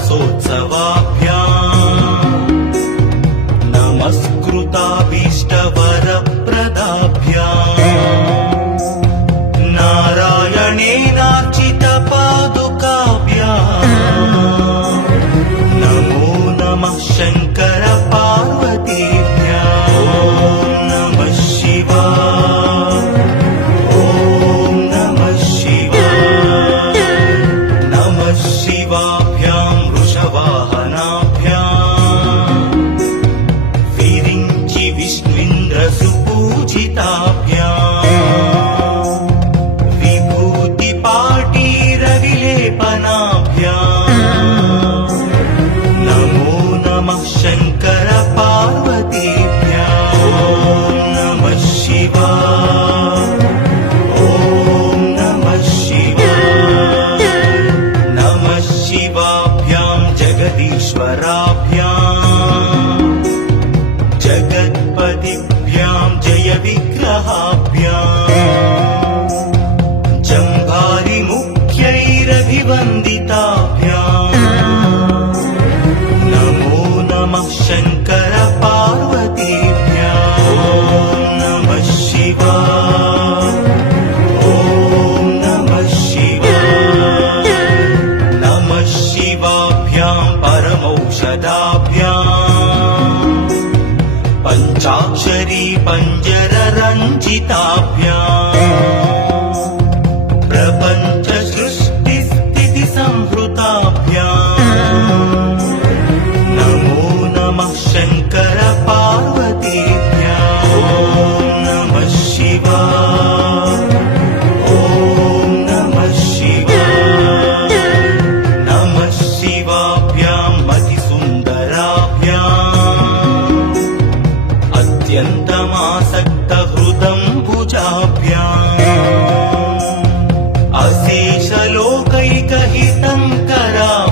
मानसोत्सवाभ्याम् नमस्कृताभीष्टवरप्रदाभ्याम् नारायणेनार्चितपादुकाभ्याम् नमो नमः शङ्कर पार्वतीभ्याम् ॐ नमः शिवाय ॐ नमः शिवाय नमः शिवाभ्याम् वृषवाहनाभ्याम् विरिञ्चि विष्णुन्द्रसुपूजिताभ्याम् विभूतिपाटीरविलेपनाभ्याम् नमो नमः शङ्कर पार्वतीभ्याम् ॐ नमः शिवाय ॐ नमः शिवाय नमः शिवाभ्याम् जगदीश्वराभ्याम् जगत्पतिभ्याम् जय विग्रहाभ्याम् जम्भारिमुख्यैरभिवन्दिताभ्याम् नमो नमः शङ्कर पार्वतीभ्याम् ॐ नमः शिवाय ॐ नमः शिवाय नमः शिवाभ्याम् परमौषधाभ्याम् पञ्चाक्षरी पञ्जररञ्जिताभ्याम् प्रपञ्च सृष्टिस्थितिसंहृताभ्याम् नमो नमः शङ्कर पार्वतीभ्याम् ॐ नमः शिवाय ॐ नमः शिवाय नमः शिवाभ्याम् अतिसुन्दराभ्याम् अत्यन्तमासक्तहृदम्बुजाभ्याम्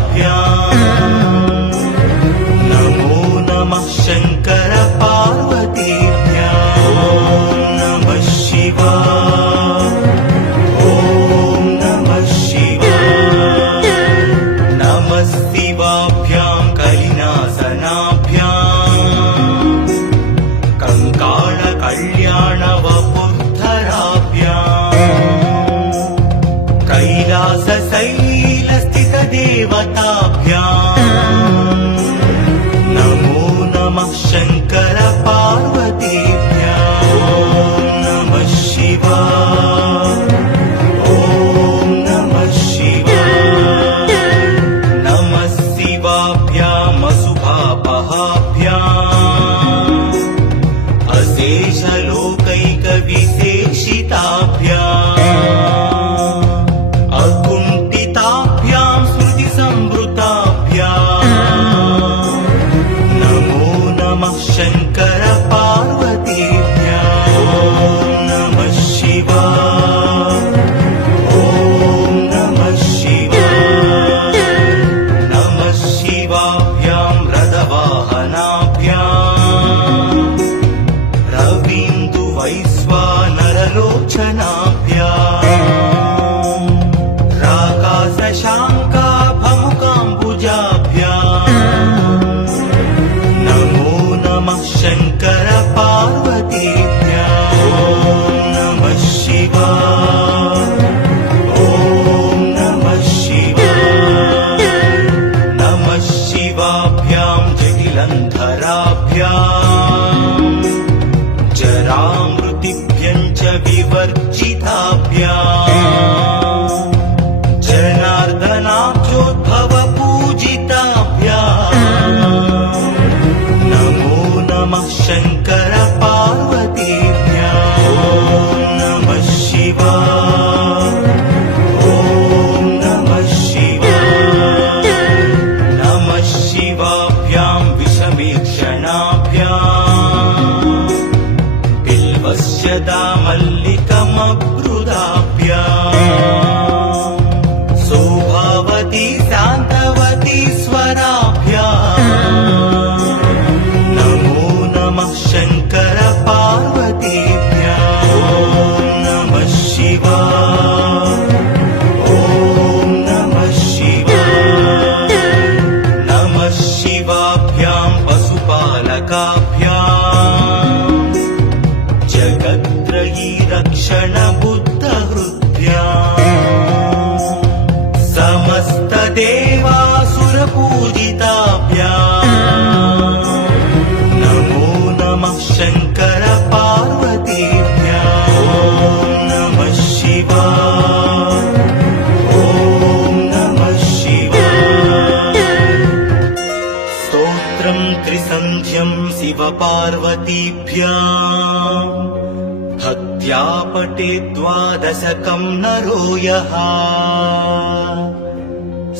अशेषलोकैकहितङ्कराभ्याम् नमो नमः शङ्कर पार्वतीभ्याम् ॐ नमः शिवाय ॐ नमः शिवाय नमः शिवाभ्याम् कलिनासनाभ्याम् कङ्कालकल्याणवपुर्धराभ्याम् कैलासशैलस्थितदेवताभ्याम् नमो नमः शङ्कर पार्वतीभ्याम् ॐ नमः शिवाय ॐ नमः शिवाय नमः शिवाभ्याम् अशुभापहाभ्याम् अशेषलोकैकविशेषिताभ्याम् अकुण्ठिताभ्याम् स्मृतिसंवृताभ्याम् शिवपार्वतीभ्याम् भक्त्या पठे द्वादशकं नरो यः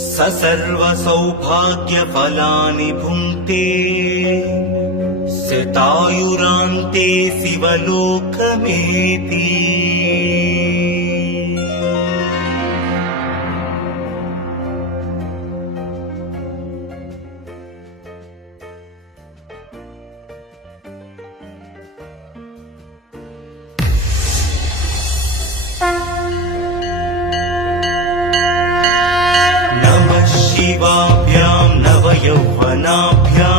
स सर्वसौभाग्यफलानि भुङ्क्ते शतायुरान्ते शिवलोकमेति। नमः शिवाभ्यां नवयौवनाभ्याम्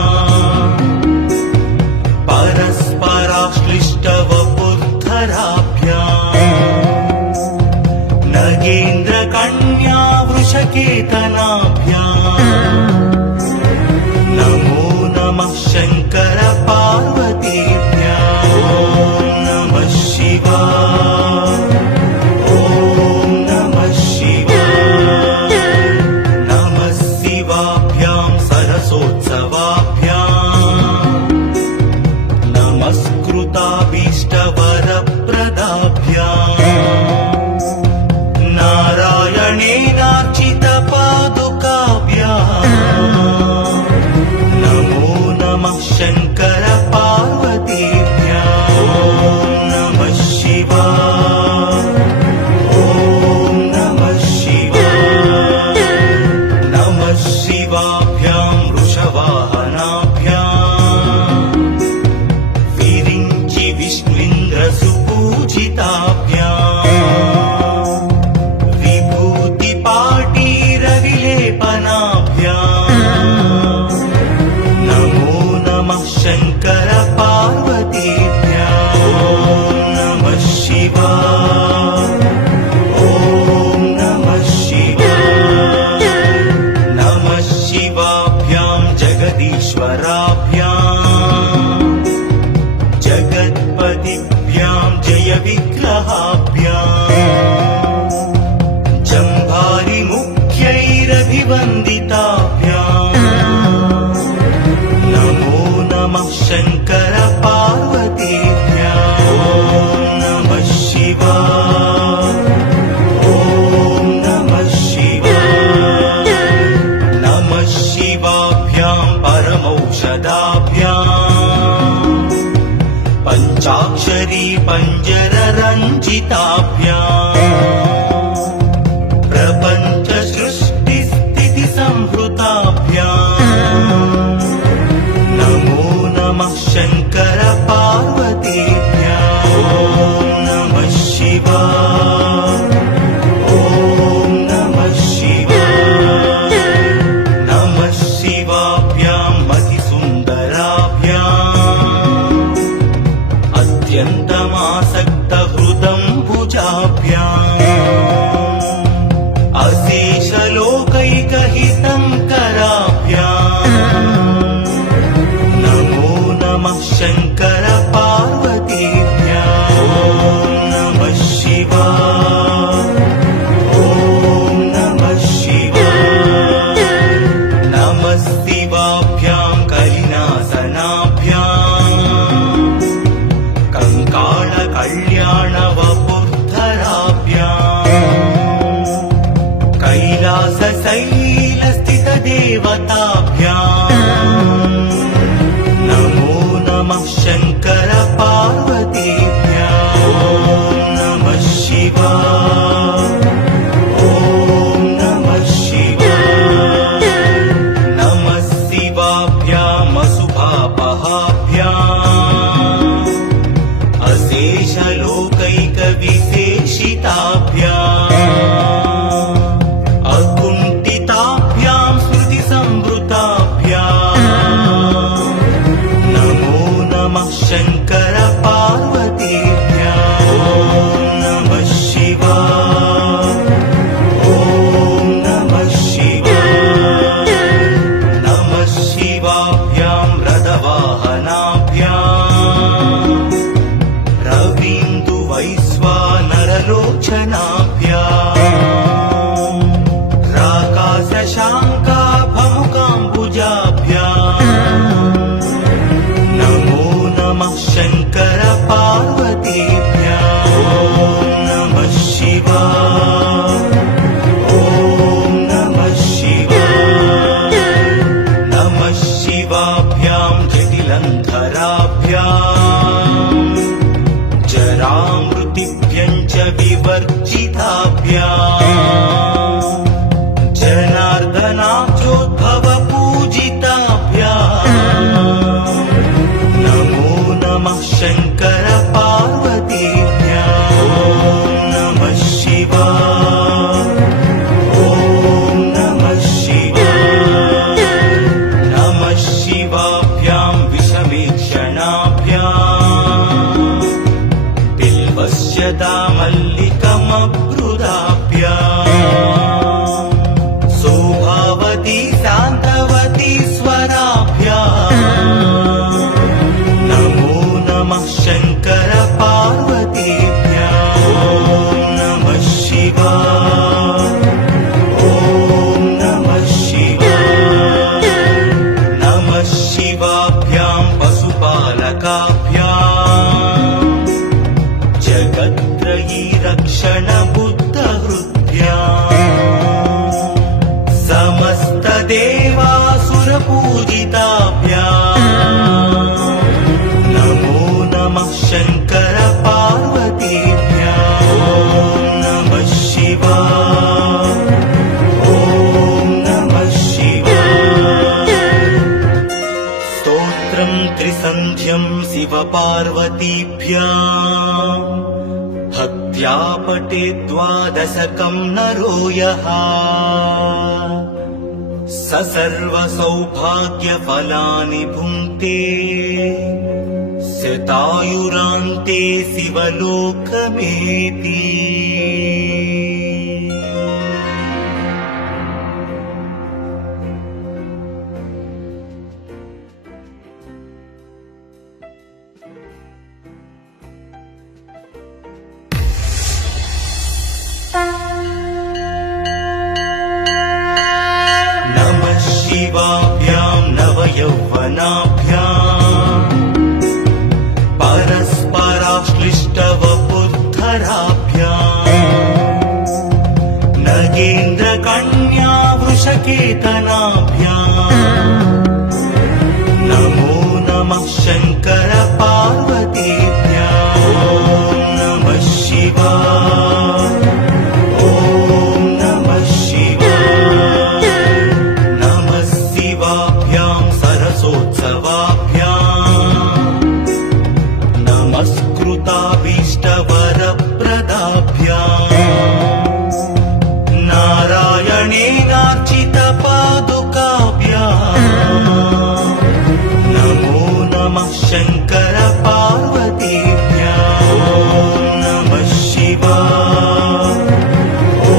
परस्पराश्लिष्टवपुर्धराभ्याम् नगेन्द्रकन्या वृषकेतनाभ्याम् नमो नमः शङ्कर पार्वतीभ्याम्। ॐ नमः शिवाय। ॐ नमः शिवाय। नमः शिवाभ्यां सरसोत्सवाभ्याम् नमस्कृताभीष्टवरप्रदाभ्याम् नारायणेनार्चितपादुकाभ्याम् नमो नमः शङ्कर पार्वतीभ्याम्। ॐ नमः शिवाय। ॐ नमः शिवाय। नमः शिवाभ्यां वृषवाहनाभ्याम् विरिञ्चि विष्णुइन्द्रसुपूजिताभ्याम् विभूतिपाटीरविलेपनाभ्याम् नमो नमः शङ्कर पार्वतीभ्याम्। ॐ नमः शिवाय। ॐ नमः शिवाय। नमः शिवाभ्यां जगदीश्वराभ्याम् जगत्पतिभ्यां जय विग्रहाभ्याम् जम्भारिमुख्यैरभिवन्दिताभ्याम् नमो नमः शङ्कर पार्वतीभ्याम्। ॐ नमः शिवाय। ॐ नमः शिवाय। नमः शिवाभ्यां परमौषधाभ्याम् पञ्चाक्षरी पञ्जररञ्जिताभ्याम् प्रपञ्च सृष्टिस्थितिसंहृताभ्याम् नमो नमः शङ्कर पार्वतीभ्याम्। ॐ नमः शिवाय। ॐ नमः शिवाय। नमः शिवाभ्यां मतिसुन्दर भवपूजिताभ्याम् नमो नमः शङ्कर पार्वतीभ्याम् ॐ नमः शिवाय ॐ नमः शिवाय नमः शिवाभ्यां विषमीक्षणाभ्याम् बिल्वस्य दामल्लिकमभ्रुदाभ्याम् सौभावती शान्तवती स्वराभ्याम् नमो नमः शङ्कर पार्वतीभ्याम् ॐ नमः शिवाय ॐ नमः शिवाय नमः शिवाभ्यां पशुपालकाभ्याम् जगत्त्रयी रक्षण बुद्धहृद्भ्याम् समस्तदेवासुरपूजिताभ्याम् नमो नमः शङ्कर पार्वतीभ्याम् ॐ नमः शिवाय ॐ नमः शिवाय स्तोत्रं त्रिसन्ध्यं शिवपार्वतीभ्याम् भक्त्या पठेत् द्वादशकं नरो यः स सर्वसौभाग्यफलानि भुङ्क्ते शतायुरान्ते शिवलोकमेति नमः शिवाभ्यां नवयौवनाभ्याम् परस्पराश्लिष्टवपुद्धराभ्याम् नगेन्द्रकन्या वृषकेतनाभ्याम् नमो नमः शङ्कर पार्वतीभ्याम् ॐ नमः शिवाय ॐ नमः शिवाय नमः शिवाभ्यां सरसोत्सवाभ्याम् नमस्कृताभीष्टवरप्रदाभ्याम् नारायणेनार्चितपादुकाभ्याम् नमो नमः शङ्कर पार्वतीभ्याम् ॐ नमः शिवाय ॐ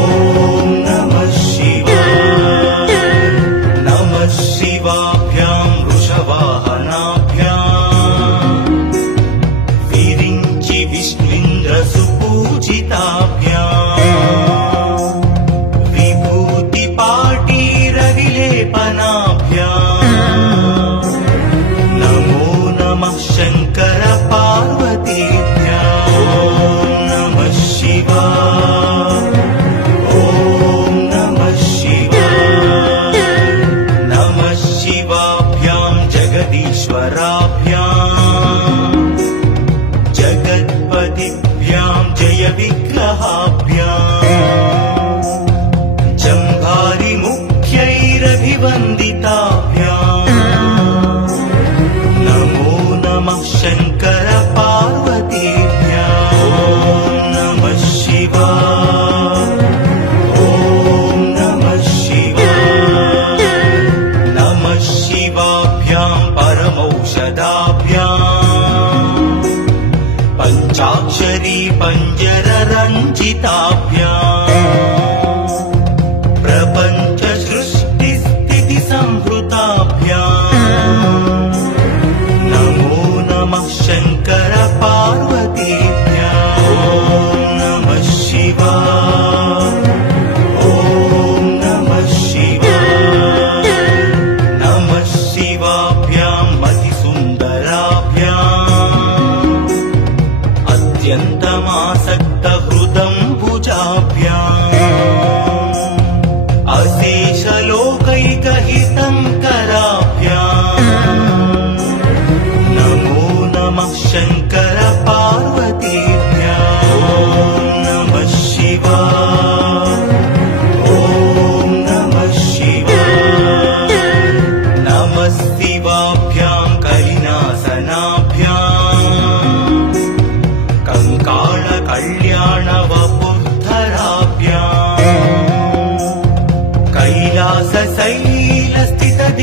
नमः शिवाय नमः शिवाभ्यां वृषवाहनाभ्याम् विरिञ्चि विष्णुन्द्रसुपूजिताभ्याम् विभूतिपाटीरविलेपनाभ्याम् नमो नमः शङ्कर पार्वतीभ्याम् ॐ नमः शिवाय ॐ नमः शिवाय नमः शिवाभ्यां जगदीश्वराभ्याम् जगत्पतिभ्यां जय विग्रहाभ्याम् जम्भारिमुख्यैरभिवन्दिताभ्याम् नमो नमः शङ्कर पार्वतीभ्याम् ॐ नमः शिवाय ॐ नमः शिवाय नमः शिवाभ्यां परमौषधाभ्याम् पञ्चाक्षरी पञ्जररञ्जिताभ्याम् प्रपञ्च सृष्टिस्थितिसं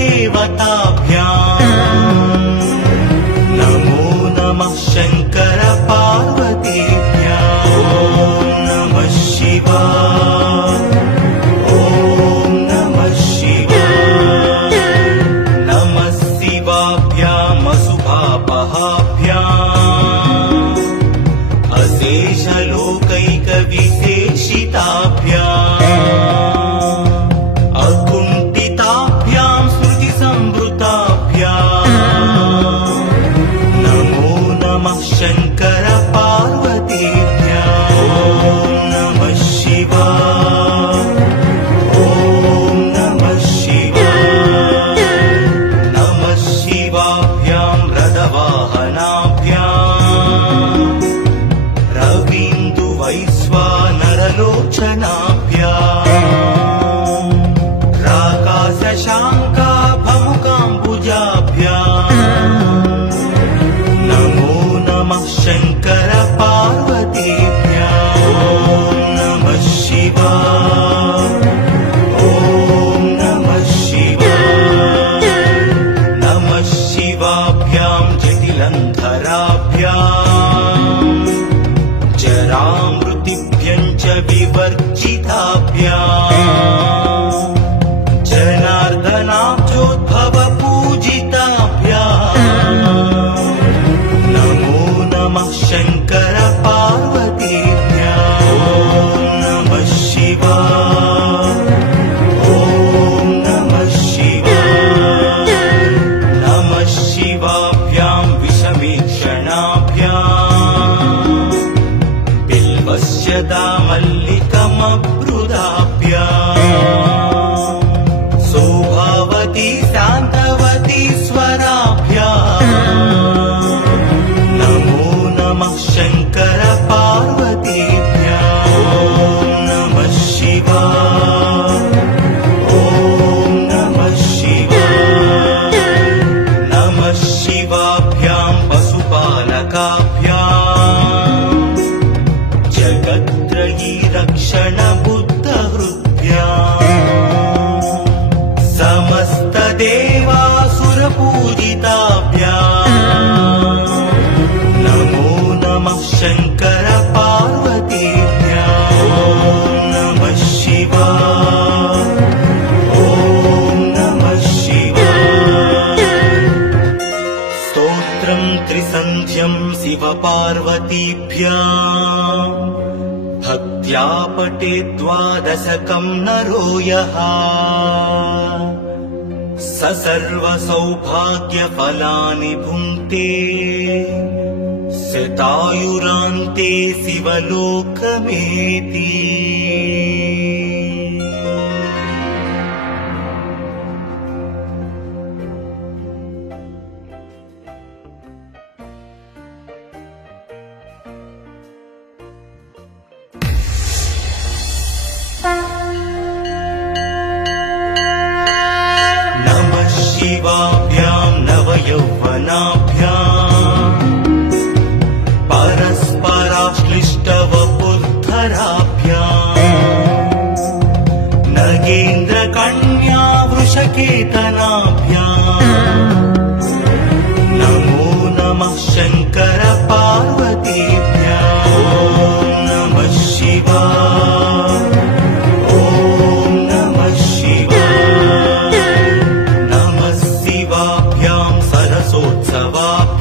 देवताभ्याम् नमो नमः शङ्कर पार्वतीभ्याम् ॐ नमः शिवाय ॐ नमः शिवाय नमः शिवाभ्याम् अशुभापहाभ्याम् अशेषलोकैकविशेषिताभ्याम् अकुण्ठिताभ्याम् श्रुतिसंवृताभ्याम् नमो नमः शङ्कर पार्वतीभ्याम् ॐ नमः शिवाय ॐ नमः शिवाय नमः शिवाभ्याम् रथवाहनाभ्याम् रवीन्दुवैश्वानरलोचनाभ्याम् राकाशशाङ्काभमुकाम्बुजाभ्याम् नमो नमः शङ्कर पार्वतीभ्याम् ॐ नमः शिवाय ॐ नमः शिवाय नमः शिवाभ्याम् जटिलन्धराभ्याम् जरामृतिभ्यम् च विवर्जिताभ्याम् जनार्दनाब्जोद्भवपूजिताभ्याम् नमो नमः शङ्कर पार्वतीभ्याम् ॐ नमः शिवाय ॐ नमः शिवाय नमः शिवाभ्याम् विषमीक्षणाभ्याम् बिल्वस्य दामल्लिकमब्रुदाभ्याम् सौभावती शान्तवती स्वराभ्याम् नमो नमः शङ्कर पार्वतीभ्याम् ॐ नमः शिवाय ॐ नमः शिवाय नमः शिवाभ्याम् पशुपालकाभ्याम् जगत्त्रयी रक्षण बुद्धहृद्भ्याम् समस्तदेवासुरपूजिताभ्याम् नमो नमः शङ्कर पार्वतीभ्याम् ॐ नमः शिवाय ॐ नमः शिवाय स्तोत्रम् त्रिसन्ध्यम् शिवपार्वतीभ्याम् भक्त्या पठेत् द्वादशकम् नरो यः स सर्वसौभाग्यफलानि भुङ्क्ते शतायुरान्ते शिवलोकमेति नमः शिवाभ्याम् नवयौवनाभ्याम् परस्पराश्लिष्टवपुद्धराभ्याम् नगेन्द्रकन्या वृषकेतनाभ्याम् नमो नमः शङ्कर पार्वतीभ्याम् ॐ नमः शिवाय ॐ नमः शिवाय नमः शिवाभ्याम् सरसोत्सवाभ्याम्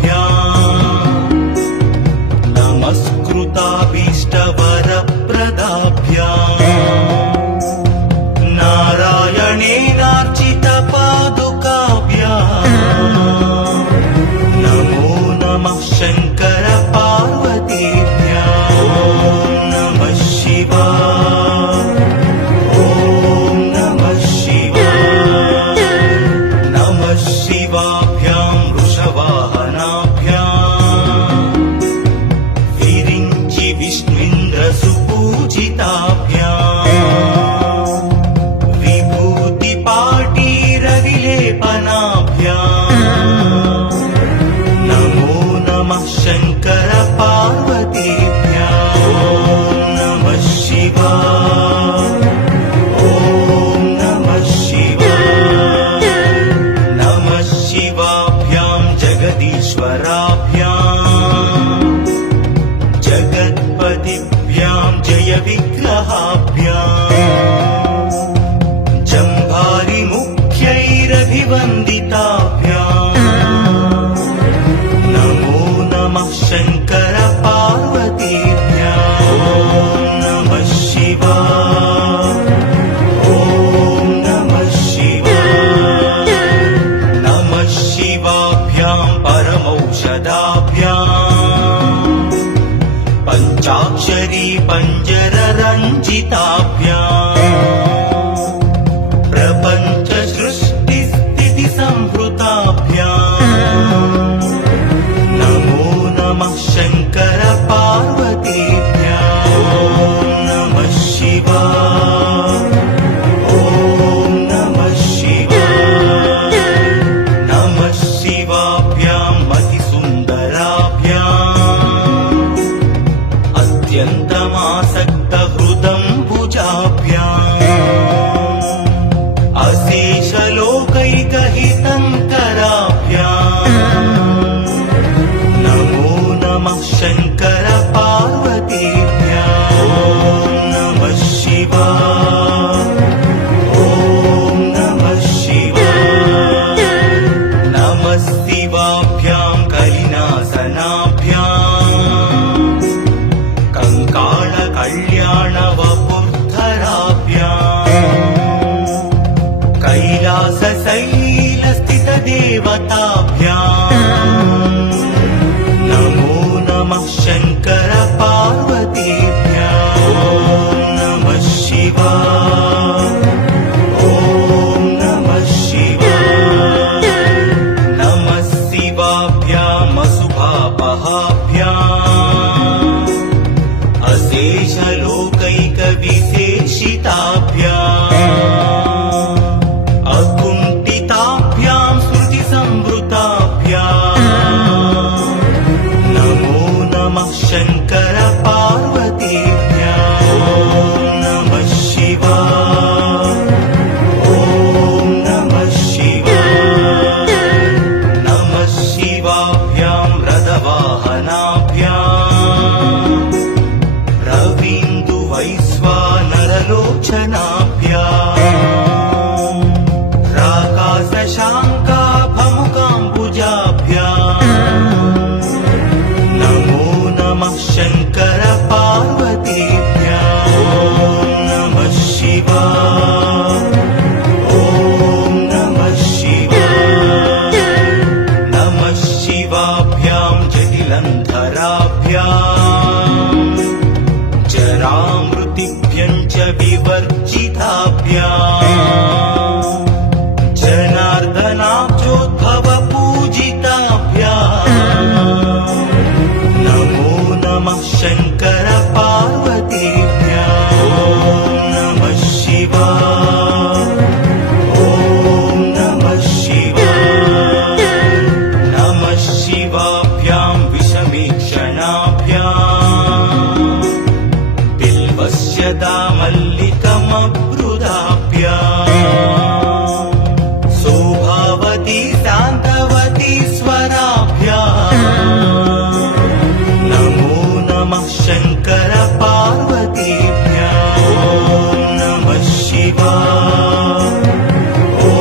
सिद्धिवन्दिताभ्याम् नमो नमः शङ्कर पार्वतीभ्याम् ॐ नमः शिवाय ॐ नमः शिवाय नमः शिवाभ्याम् परमौषधाभ्याम् पञ्चाक्षरी पञ्जररञ्जिताभ्याम् प्रपञ्च सृष्टिस्थिति संहृताभ्याम् नमो नमः शङ्कर पार्वतीभ्याम् ॐ नमः शिवाय ॐ नमः शिवाय नमः शिवाभ्याम् अतिसुन्दराभ्याम् अत्यन्तमासक्तहृदम्बुजाभ्याम् अशेषलोकैकहितङ्कराभ्याम् नमो नमः शङ्कर पार्वतीभ्याम् ॐ नमः शिवाय ॐ नमः शिवाय नमः शिवाभ्याम् कलिनासनाभ्याम् कङ्कालकल्याणवपुर्धराभ्याम् कैलासशैलस्थितदेवताभ्याम् नमो नमः शङ्कर पार्वतीभ्याम् ॐ नमः शिवाय ॐ नमः शिवाय नमः शिवाभ्याम् अशुभापहाभ्याम् अशेषलोकैकविशेषिताभ्याम् अकुण्ठिताभ्याम् श्रुतिसंवृताभ्याम् नमो नमः शङ्कर पार्वतीभ्याम् ॐ नमः शिवाय ॐ नमः शिवाय नमः शिवाभ्याम् रथवाहनाभ्याम् रवीन्दुवैश्वानरलोचनाभ्याम् राकाशशाङ्काभमुकाम्बुजाभ्याम् नमो नमः शङ्कर पार्वतीभ्याम् ॐ नमः शिवाय ॐ नमः शिवाय नमः शिवाभ्याम् जटिलन्धराभ्याम् जरामृतिभ्यम् च विवर्जिताभ्याम् जनार्दनाब्जोद्भवपूजिताभ्याम् नमो नमः शङ्कर पार्वतीभ्याम् ॐ नमः शिवाय ॐ नमः शिवाय नमः शिवाभ्याम् विषमीक्षणाभ्याम् बिल्वस्य दामल्लिकमब्रुदाभ्याम् शोभावती शान्तवती स्वराभ्याम् नमो नमः शङ्कर पार्वतीभ्याम् ॐ नमः शिवाय ॐ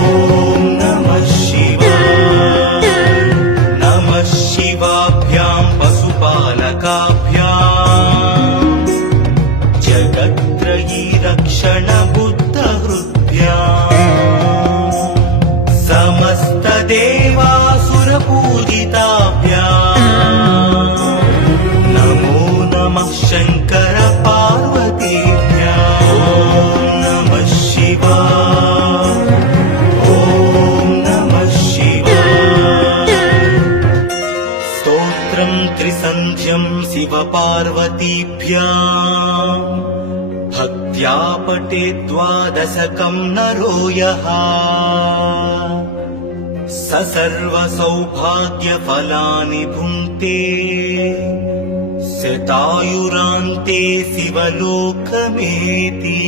नमः शिवाय नमः शिवाभ्याम् पशुपालकाभ्याम् जगत्त्रयी रक्षण बुद्धहृद्भ्याम् समस्तदेवासुरपूजिताभ्याम् नमो नमः शङ्कर पार्वतीभ्याम् ॐ नमः शिवाय ॐ नमः शिवाय स्तोत्रम् त्रिसन्ध्यम् शिवपार्वतीभ्याम् भक्त्या पठेत् द्वादशकम् नरो यः स सर्वसौभाग्यफलानि भुङ्क्ते शतायुरान्ते शिवलोकमेति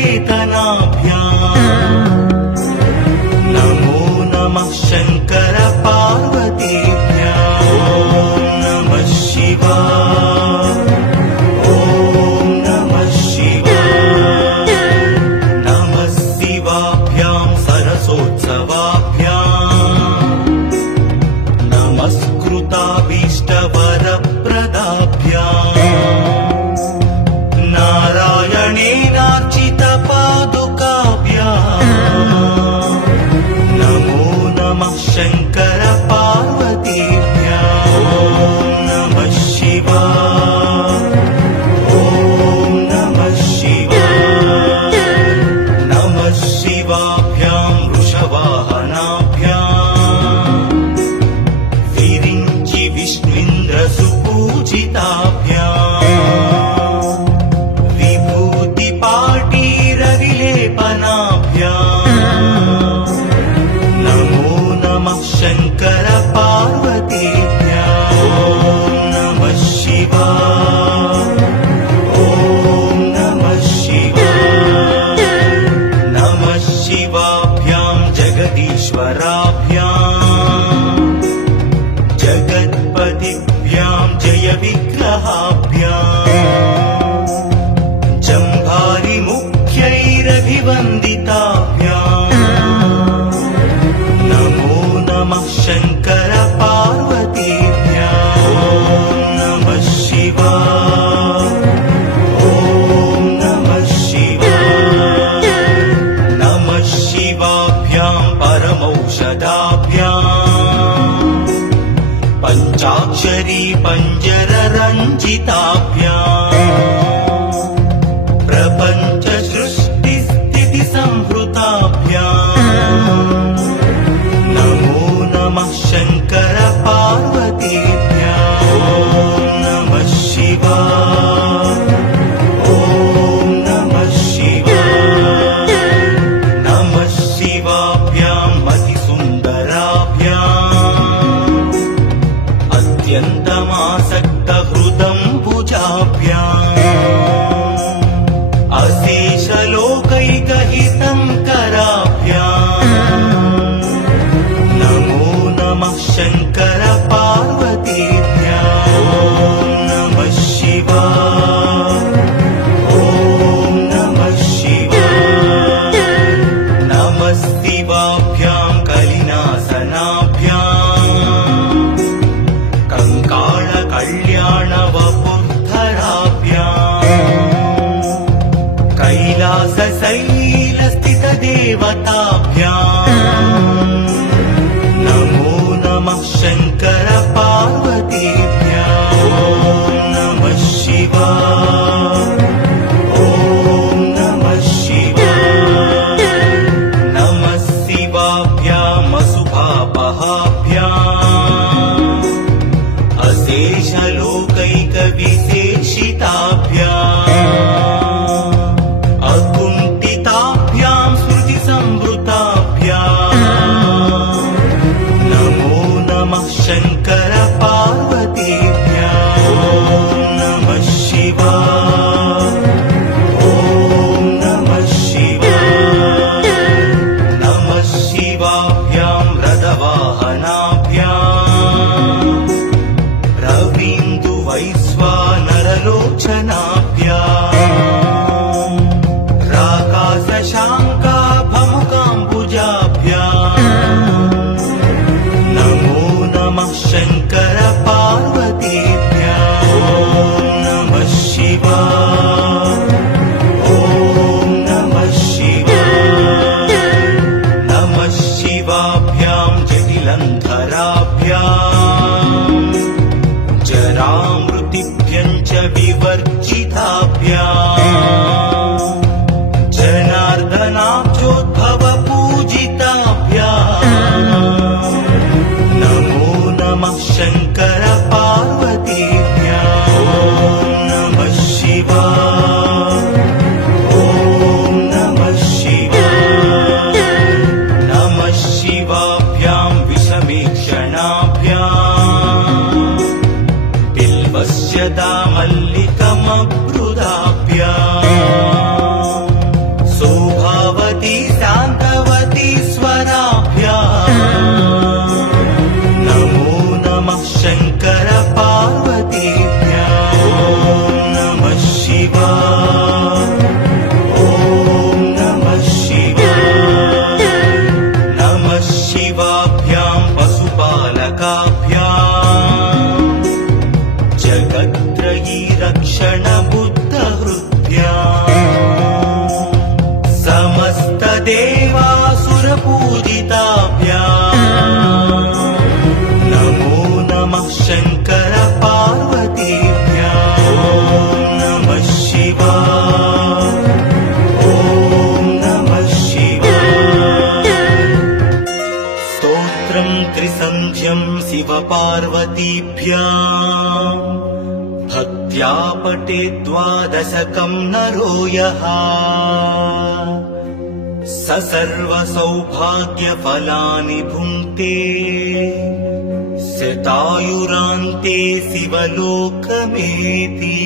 चेतनाभ्याम् नमो नमः शङ्कर पार्वतीभ्याम् ॐ नमः शिवाय ॐ नमः शिवाय नमः शिवाभ्यां सरसोत्सवाभ्याम् नमस्कृताभीष्टवरप्रदाभ्याम् नारायणेनार्चितपादुकाभ्याम् नमो नमः शङ्कर पार्वतीभ्याम् ॐ नमः शिवाय ॐ नमः शिवाय नमः शिवाभ्यां वृषवाहनाभ्याम् विरिञ्चि विष्णुन्द्रसुपूजिताभ्याम् विभूतिपाटीरविलेपनाभ्याम् नमो नमः शङ्कर पार्वतीभ्याम् ॐ नमः शिवाय ॐ नमः शिवाय नमः शिवाभ्यां जगदीश्वराभ्याम् जगत्पतिभ्यां जय विग्रहाभ्याम् जम्भारिमुख्यैरभिवन्दिताभ्याम् नमो नमः शङ्कर पार्वतीभ्याम् ॐ नमः शिवाय ॐ नमः शिवाय नमः शिवाभ्यां परमौषधाभ्याम् पञ्चाक्षरी पञ्जररञ्जिताभ्याम् प्रपञ्च सृष्टिस्थितिसंहृताभ्याम् नमो नमः शङ्कर पार्वतीभ्याम् ॐ नमः शिवाय ॐ नमः शिवाय नमः शिवाभ्यां मतिसुन्दराभ्याम् अत्यन्तमासक्तहृदम्बुजाभ्याम् अशेषलोकैकहितङ्कराभ्याम् नमो नमः शङ्कर पार्वतीभ्याम् ॐ नमः शिवाय ॐ नमः शिवाय नमः शिवाभ्यां कलिनासनाभ्याम् कङ्काळकल्याणवपुर्धराभ्याम् कैलासशैलस्थितदेवताभ्याम् नमो नमः शङ्कर पार्वतीभ्याम् ॐ नमः शिवाय ॐ नमः शिवाय नमः शिवाभ्याम् अशुभापहाभ्याम् अशेषलोकैकविशेषिताभ्याम् अकुण्ठिताभ्यां स्मृतिसंवृताभ्याम् नमो नमः शङ्कर पार्वती देवासुरपूजिताभ्याम् नमो नमः शङ्कर पार्वतीभ्याम् ॐ नमः शिवाय ॐ नमः शिवाय स्तोत्रं त्रिसन्ध्यं शिवपार्वतीभ्याम् भक्त्या पठेत् द्वादशकं नरो यः स सर्वसौभाग्यफलानि भुङ्क्ते शतायुरान्ते शिवलोकमेति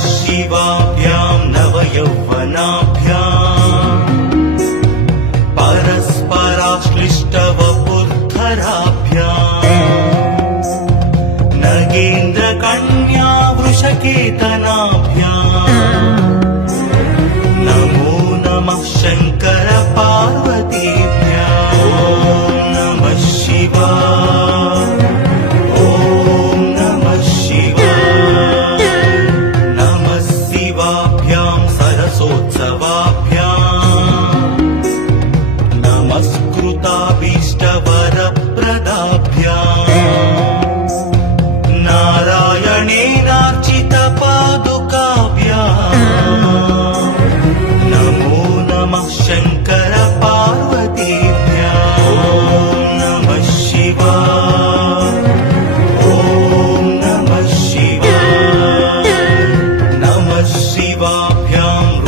शिवाभ्यां नवयौवनाभ्याम् परस्पराश्लिष्टवपुर्धराभ्याम् नगेन्द्रकन्या वृषकेतनाभ्याम् नमो नमः शङ्कर पार्वतीभ्याम् ॐ नमः शिवाय ॐ नमः शिवाय सरसोत्सवाभ्याम् नमस्कृताभीष्टवरप्रदाभ्याम् नारायणेनार्चितपादुकाभ्याम् नमो नमः शङ्कर पार्वतीभ्याम् ॐ नमः शिवाय ॐ नमः शिवाय नमः शिवाभ्याम्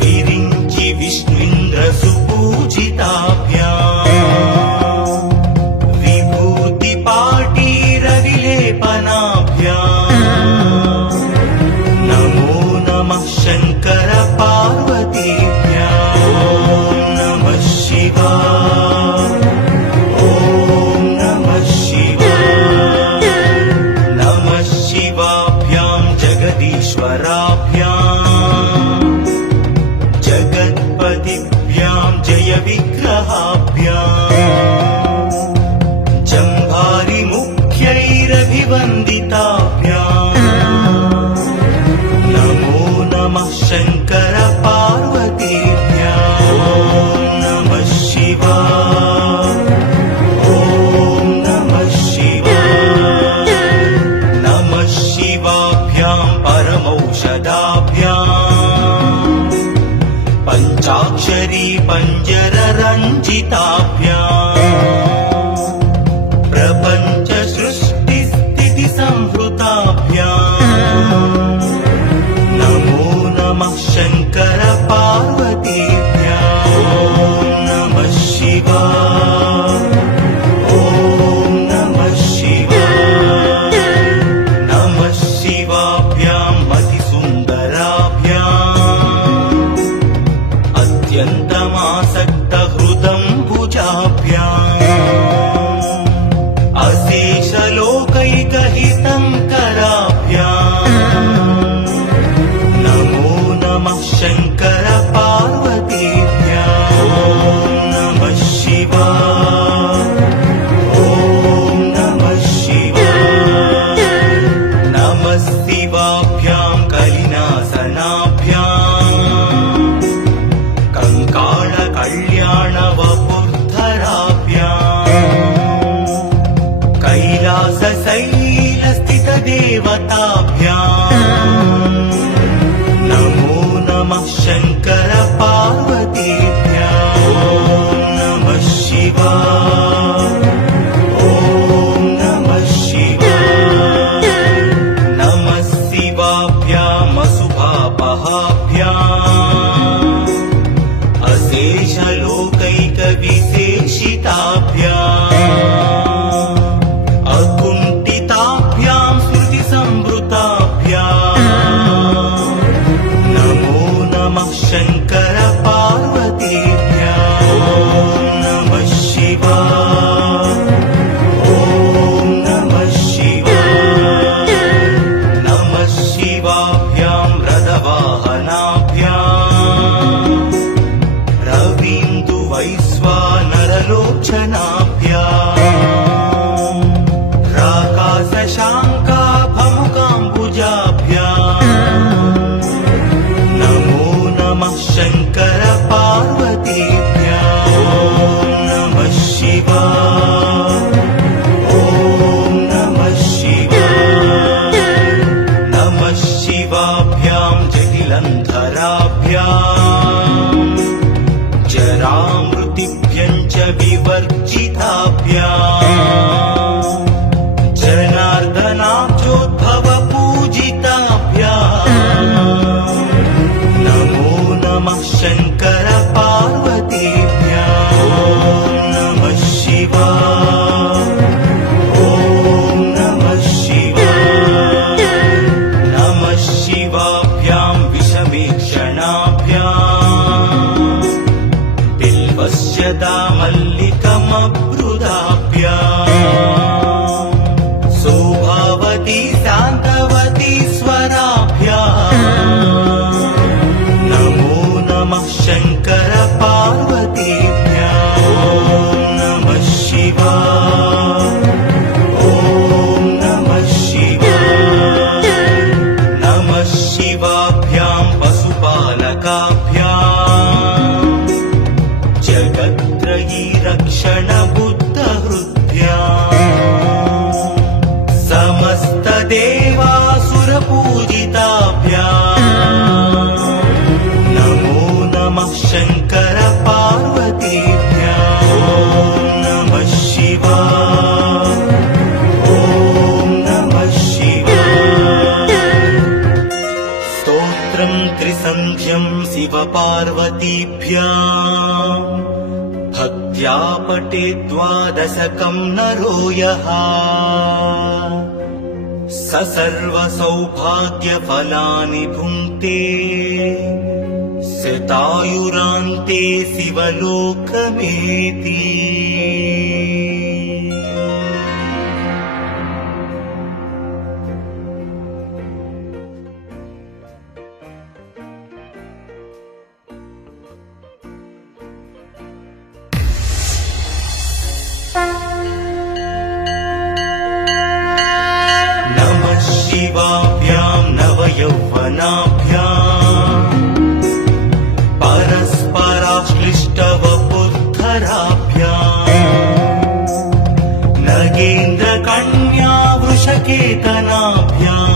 विरिञ्चि विष्णुन्द्रसुपूजिताभ्याम् विभूतिपाटीरविलेपनाभ्याम् नमो नमः शङ्कर पार्वतीभ्याम् ॐ नमः शिवाय ॐ नमः शिवाय नमः शिवाभ्याम् जगदीश्वराभ्याम् जगत्पतिभ्याम् जय विग्रहाभ्याम् जम्भारिमुख्यैरभिवन्दिताभ्याम् नमो नमः शङ्कर पार्वतीभ्याम् ॐ नमः शिवाय ॐ नमः शिवाय नमः शिवाभ्याम् परमौषधाभ्याम् पञ्चाक्षरी पञ्जररञ्जिताभ्याम् प्रपञ्च सृष्टिस्थितिसंहृताभ्याम् नमो नमः शङ्कर पार्वतीभ्याम् ॐ नमः शिवाय ॐ नमः शिवाय नमः शिवाभ्याम् अतिसुन्दराभ्याम् अत्यन्तमासक्तहृदम्बुजाभ्याम् अशेषलोकैकहितं कराभ्याम् नमो नमः शङ्कर पार्वतीभ्याम् ॐ नमः शिवाय ॐ नमः शिवाय नमः शिवाभ्याम् कलिनासनाभ्याम् कङ्काळकल्याणवपुर्धराभ्याम् कैलासशैलस्थितदेवताभ्याम् नमो नमः शङ्कर पार्वतीभ्याम् ॐ नमः शिवाय ॐ नमः शिवाय नमः शिवाभ्याम् अशुभापहाभ्याम् अशेषलोकैकविशेषिताभ्याम् अकुण्ठिताभ्याम् श्रुतिसंवृताभ्याम् पार्वतीभ्याम् भक्त्या पठेत् द्वादशकं नरो यः स सर्वसौभाग्यफलानि भुङ्क्ते शतायुरान्ते शिवलोकमेति। नमः शिवाभ्यां नवयौवनाभ्याम् परस्पराश्लिष्टवपुद्धराभ्याम् नगेन्द्रकन्या वृषकेतनाभ्याम्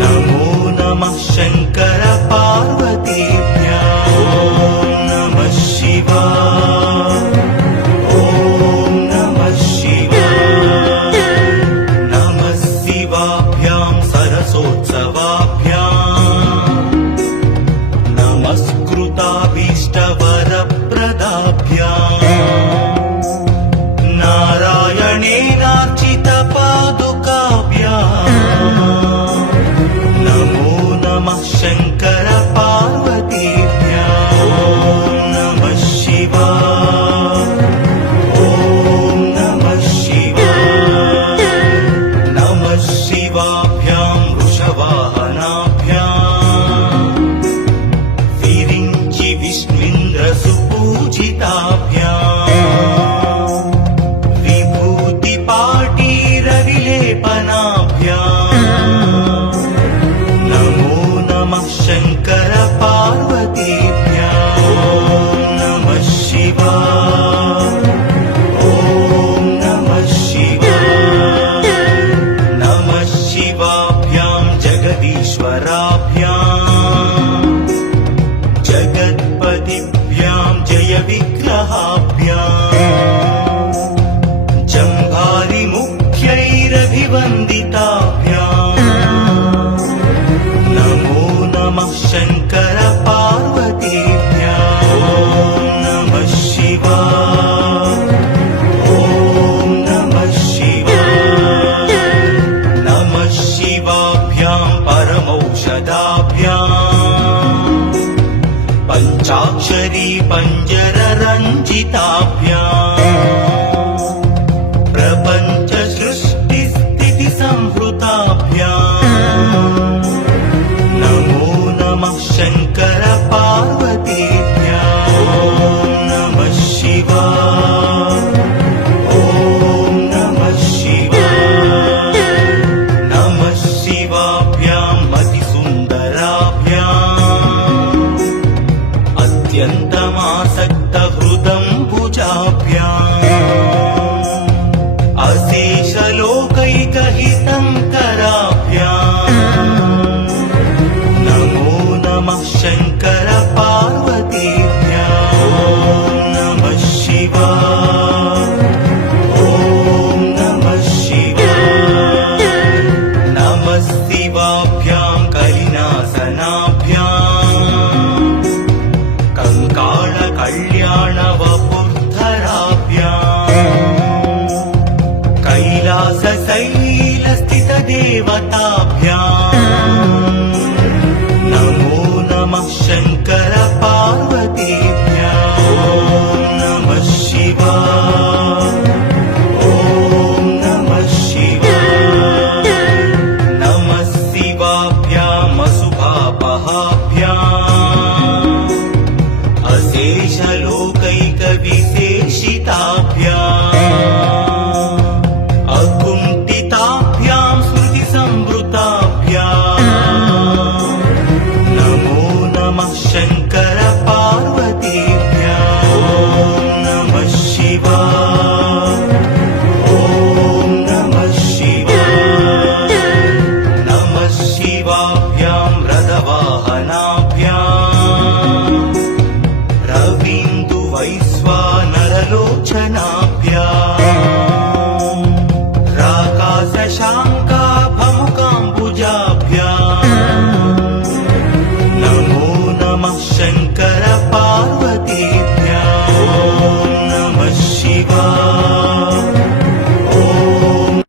नमो नमः शङ्कर पार्वतीभ्याम्। नमः शिवाय। ॐ नमः शिवाय। नमः शिवाभ्यां सरसोत्सवाभ्याम् नमस्कृताभीष्टवरप्रदाभ्याम् नारायणेनार्चितपादुकाभ्याम् नमो नमः शङ्कर पार्वतीभ्याम्। नमः शिवाय। ॐ नमः शिवाय। नमः शिवाभ्यां वृषवाहनाभ्याम् विरिञ्चि विष्णुन्द्रसुपूजिताभ्याम् विभूतिपाटीरविलेपनाभ्याम् नमो नमः शङ्कर पार्वतीभ्याम्। नमः शिवाय। ॐ नमः शिवाय। नमः शिवाभ्यां जगदीश्वराभ्याम् जगत्पतिभ्यां जयविग्रहाभ्याम् जम्भारिमुख्यैरभिवन्दिताभ्याम् नमो नमः शङ्कर पार्वतीभ्याम्। नमः शिवाय। ॐ नमः शिवाय। नमः शिवाभ्यां परमौषधाभ्याम् पञ्चाक्षरी पञ्जररञ्जिताभ्याम् प्रपञ्च सृष्टिस्थितिसंहृताभ्याम् नमो नमः शङ्कर पार्वतीभ्याम्। नमः शिवाय। ॐ नमः शिवाय। नमः शिवाभ्यां मतिसुन्दराभ्याम् अत्यन्तमासक्तहृदम्बुजाभ्याम् अशेषलोकैकहितङ्कराभ्याम् नमो नमः शङ्कर पार्वतीभ्याम्। नमः शिवाय। ॐ नमः शिवाय। नमः शिवाभ्यां कलिनासनाभ्याम् कङ्काळकल्याणवपुर्धराभ्याम् कैलासशैलस्थितदेवताभ्याम् नमो नमः शङ्कर पार्वती